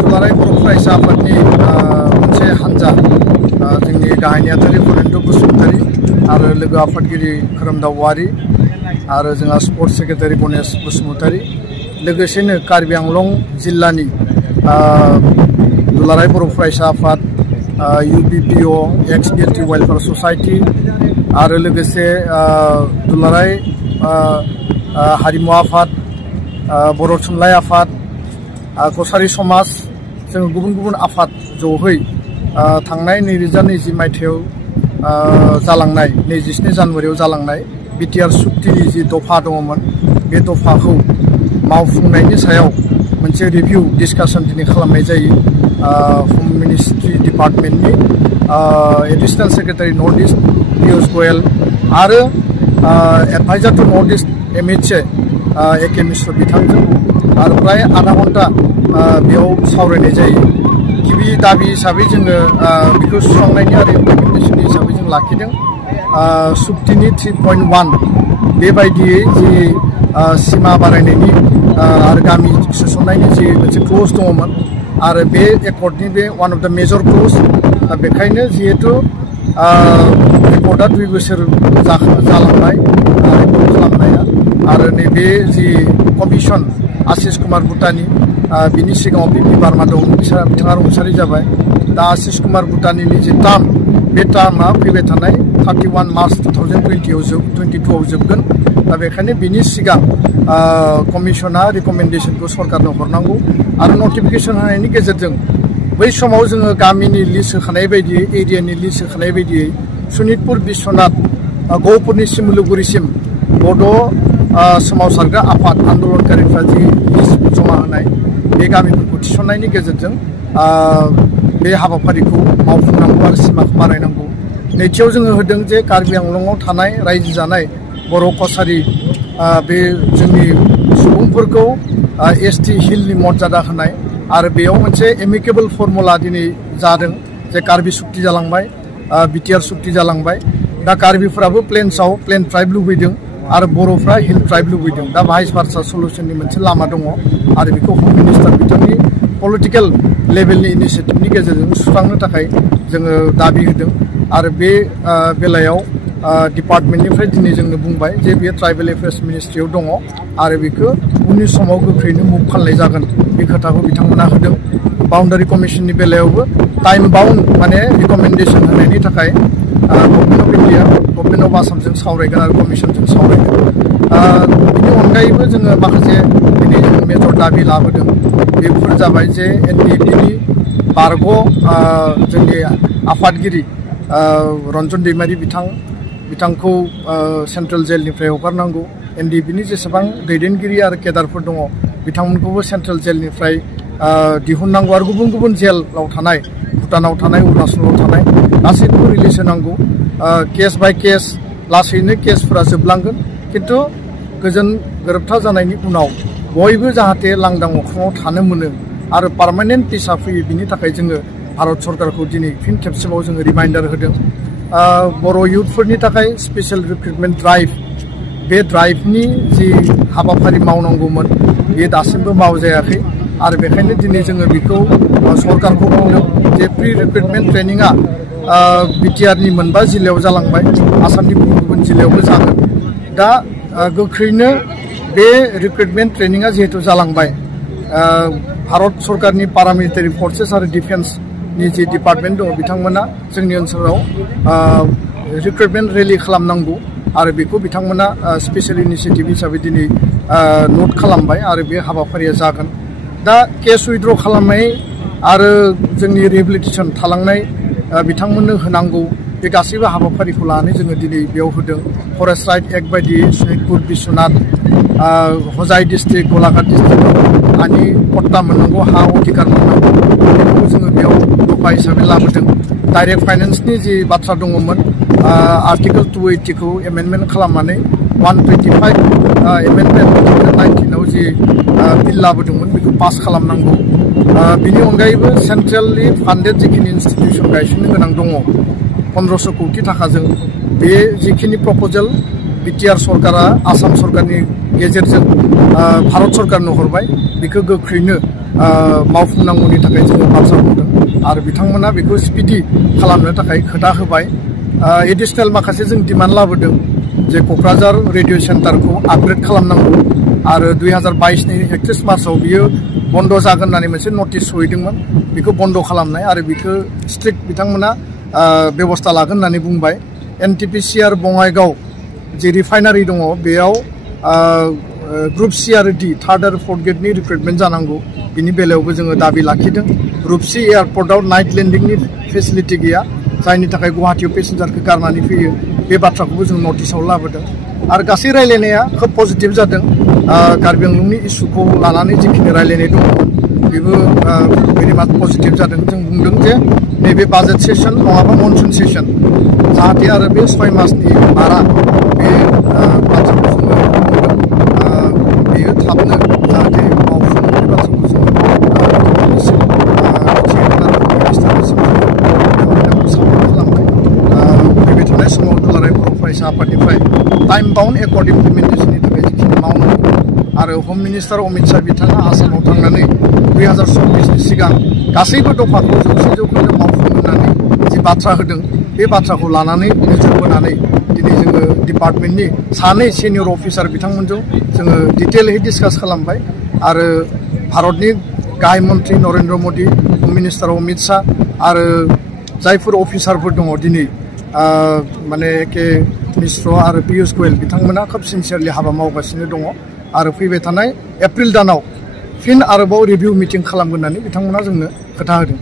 दुलाराय बर' फरायसा आफादनि मोनसे हानजा जोंनि गाहाय नेहाथारि फरेन्द्र बसुमतारी आरो लोगो आफादगिरि खोरोमदाव औवारी आरो जोंहा स्पर्ट्स सेक्रेटारि गणेश बसुमतारी लोगोसेनो कार्बि आंलं जिल्लानि दुलाराय बर' फरायसा आफाद UBPO एक्स BLT वेलफेयार ससाइटि आरो लोगोसे दुलाराय हारिमु आफाद बर' थुनलाइ आफाद कसारी समाज जों गुबुन आफाद जहै थांनाय 2020 मायथाइयाव जालांनाय 27 जानुवारियाव जालांनाय बिटिआर सुक्तिनि जि दफा दङमोन बे दफाखौ मावफुंनायनि सायाव मोनसे रिभिउ डिसकासन दिनै खालामनाय जायो होम मिनिस्ट्रि डिपार्टमेन्टनि additional secretary north east Piyush Goyal आरो adviser to north east MHA AK Mishra बिथांजों आरो प्राय आधा घन्टा बेयाव सावरायनाय जायो गिबि दाबि हिसाबै जोङो बेखौ सुस्रांनायनि आरो इमप्लिमेन्टेसन हिसाबै जों लाखिदों सुक्तिनि 3.1 बेबायदियै जि सीमा बारायनायनि आरो गामि सोसननायनि जि मोनसे क्लज दङमोन आरो बे एकर्डनि बे वान अफ द मेजर क्लज बेखायनो जिहेतु रिपर्टआ 2 बोसोर जालांबाय रिपर्ट खालामनाया आरो नैबे जि कमिसन आशिष कुमार भुटानी बिनि सिगाङाव PP बार्मा दं बिथाङा रुंसारि जाबाय दा आशिष कुमार भुटानीनि जि टार्म बे टार्मआ फैबाय थानाय 31 मार्च 2022 आव जोबगोन दा बेखायनो बिनि सिगां कमिसना रिकमेन्डेसनखौ सरकारनो हरनांगौ आरो नटिफिकेसन होनायनि गेजेरजों बै समाव जोङो गामिनि लिस्ट होखानाय बायदियै एरियानि लिस्ट होखानाय बायदियै सनितपुर बिश्वनाथ गहपुरनि सिमुलुगुरिसिम बड' सोमावसारग्रा आफाद आन्दलनकारिफ्रा जि लिस्ट जमा होनाय बे गामिफोरखौ थिसननायनि गेजेरजों बे हाबाफारिखौ मावफुंनांगौ आरो सिमाखौ बारायनांगौ नैथियाव जोङो होदों जे कार्बि आंलंआव थानाय रायजो जानाय बर' कसारी बे जोंनि सुबुंफोरखौ ST हिलनि मर्यादा होनाय आरो बेयाव मोनसे एमिकेबल फर्मुला दिनै जादों जे कार्बि सुक्ति जालांबाय बिटिआर सुक्ति जालांबाय दा कार्बिफोराबो प्लेन्सआव प्लेन ट्राइब लुबैदों आरो बर'फ्रा हिल ट्राइब लुबैदों दा भाइस भार्सा सल्युशननि मोनसे लामा दङ आरो बेखौ होम मिनिस्टार बिथांनि पलिटिकेल लेभेलनि इनिशिएटिभनि गेजेरजों सुस्रांनो थाखाय जोङो दाबि होदों आरो बे बेलायाव डिपार्टमेन्टनिफ्राय दिनै जोंनो बुंबाय जे बेयो ट्राइबेल एफेयार्स मिनिस्ट्रियाव दङ आरो बेखौ उननि समाव गोख्रैनो मुभ खालामनाय जागोन बे खोथाखौ बिथांमोना होदों बाउन्डारि कमिसननि बेलायावबो टाइम बाउन्ड माने रिकमेन्डेसन होनायनि थाखाय government of India government of आसामजों सावरायगोन आरो कमिसनजों सावरायगोन बेनि अनगायैबो जोङो माखासे दिनै जों मेजर दाबि लाबोदों बेफोर जाबाय जे NDPनि बारग' जोंनि आफादगिरि रन्जन दैमारि बिथांखौ सेन्ट्रेल जेलनिफ्राय हगारनांगौ NDPनि जेसेबां दैदेनगिरि आरो केडारफोर दङ बिथांमोनखौबो सेन्ट्रेल जेलनिफ्राय दिहुननांगौ आरो गुबुन जेलाव थानाय भुटानाव थानाय अरुणाचलाव थानाय गासैखौबो रिलिज होनांगौ केस बाय केस लासैनो केसफोरा जोबलांगोन किन्तु गोजोन गोरोबथा जानायनि उनाव बयबो जाहाथे लांदां अख्राङाव थानो मोनो आरो पार्मानेन्ट पिसआ फैयो बिनि थाखाय जोङो भारत सरकारखौ दिनै फिन खेबसेबाव जोङो रिमाइन्डार होदों बर' इयुथफोरनि थाखाय स्पेशल रिक्रुटमेन्ट ड्राइभ बे ड्राइभनि जि हाबाफारि मावनांगौमोन बेयो दासिमबो मावजायाखै आरो बेखायनो दिनै जोङो बेखौ सरकारखौ बुंदों जे प्रि रिक्रुटमेन्ट ट्रेनिंआ बिटिआरनि 9 जिल्लायाव जालांबाय आसामनि गुबुन जिल्लायावबो जागोन दा गोख्रैनो बे रिक्रुटमेन्ट ट्रेनिंआ जिहेतु जालांबाय भारत सरकारनि पारामिलिटारि फर्सेस आरो डिफेन्सनि जि डिपार्टमेन्ट दङ बिथांमोना जोंनि ओनसोलाव रिक्रुटमेन्ट रेलि खालामनांगौ आरो बेखौ बिथांमोना स्पेशल इनिशिएटिभ हिसाबै दिनै नोट खालामबाय आरो बे हाबाफारिया जागोन दा केस उइथड्र खालामनाय आरो जोंनि रिहेबिलिटेसन थालांनाय बिथांमोननो होनांगौ बे गासैबो हाबाफारिखौ लानानै जोङो दिनै बेयाव होदों फरेस्ट राइट एक्ट बायदि सनितपुर बिश्वनाथ हजाइ डिस्ट्रिक्ट गलाघाट डिस्ट्रिक्टआव हानि पट्टा मोननांगौ हा अधिकार मोननांगौ बेखौ जोङो बेयाव दफा हिसाबै लाबोदों डाइरेक्ट फाइनेन्सनि जि बाथ्रा दङमोन आर्टिकेल 280 खौ एमेन्डमेन्ट खालामनानै 125 एमेन्डमेन्ट 2019 आव जि बिल लाबोदोंमोन बेखौ पास खालामनांगौ बिनि अनगायैबो सेन्ट्रेलि फान्डेड जिखिनि इन्स्टिट्युसन गायसननो गोनां दङ 1500 कोटी थाखाजों बे जिखिनि प्रपोजल बिटिआर सरकारा आसाम सरकारनि गेजेरजों भारत सरकारनो हरबाय बेखौ गोख्रैनो मावफुंनांगौनि थाखाय जोङो बाथ्रा बुंदों आरो बिथांमोना बेखौ स्पिडि खालामनो थाखाय खोथा होबाय एडिशनेल माखासे जों डिमान्ड लाबोदों जे क'क्राझार रेडिअ सेन्टारखौ आपग्रेड खालामनांगौ आरो 2022 नि 31 मार्चआव बियो बन्द जागोन होननानै मोनसे नटिस होदोंमोन बेखौ बन्द खालामनाय आरो बेखौ स्ट्रिक्ट बिथांमोना बेबस्था लागोन होननानै बुंबाय NTPC बङाइगाव जे रिफाइनारि दङ बेयाव ग्रुप C आरो D थार्ड आरो फोर्थ गेटनि रिक्रुटमेन्ट जानांगौ बिनि बेलायावबो जोङो दाबि लाखिदों ग्रुप C एयारपर्टआव नाइट लेन्डिंनि फेसिलिटि गैया जायनि थाखाय गुवाहाटीयाव पेसेन्जारखौ गारनानै फैयो बे बाथ्राखौबो जों नटिसआव लाबोदों आरो गासै रायलायनाया खोब पजिटिभ जादों कार्बि आंलंनि इस्युखौ लानानै जिखिनि रायलायनाय दङमोन बेबो भेरि माच पजिटिभ जादों जों बुंदों जे नैबे बाजेट सेसन नङाबा मनसुन सेसन जाहाथे आरो बे 6 मासनि बारा बे बाथ्राखौ जोङो बुंदों बेयो थाबनो जाहाथे मावफुंनायनि बाथ्राखौ जोङो फैबाय थानाय समाव दुलाराय बर' फरायसा आफादनिफ्राय टाइम बाउन्ड एकर्ड इमप्लिमेन्टेसननि थाखाय जिखिनि मावनांगौ आरो हम मिनिस्टार अमित शाह बिथाङा आसामाव थांनानै 2024 नि सिगां गासैबो दफाखौ 100% मावफुंनो होननानै जि बाथ्रा होदों बे बाथ्राखौ लानानै नोजोर बोनानै दिनै जोङो डिपार्टमेन्टनि सानै सिनियर अफिसार बिथांमोनजों जोङो डिटेलयै डिसकास खालामबाय आरो भारतनि गाहाय मन्त्रि नरेन्द्र मोदी हम मिनिस्टार अमित शाह आरो जायफोर अफिसारफोर दङ दिनै माने के मिश्र आरो पियुष गोयल बिथांमोना खोब सिनसियारलि हाबा मावगासिनो दङ आरो फैबाय थानाय एप्रिल दानाव फिन आरोबाव रिभिउ मिटिं खालामगोन होननानै बिथांमोना जोंनो खोथा होदों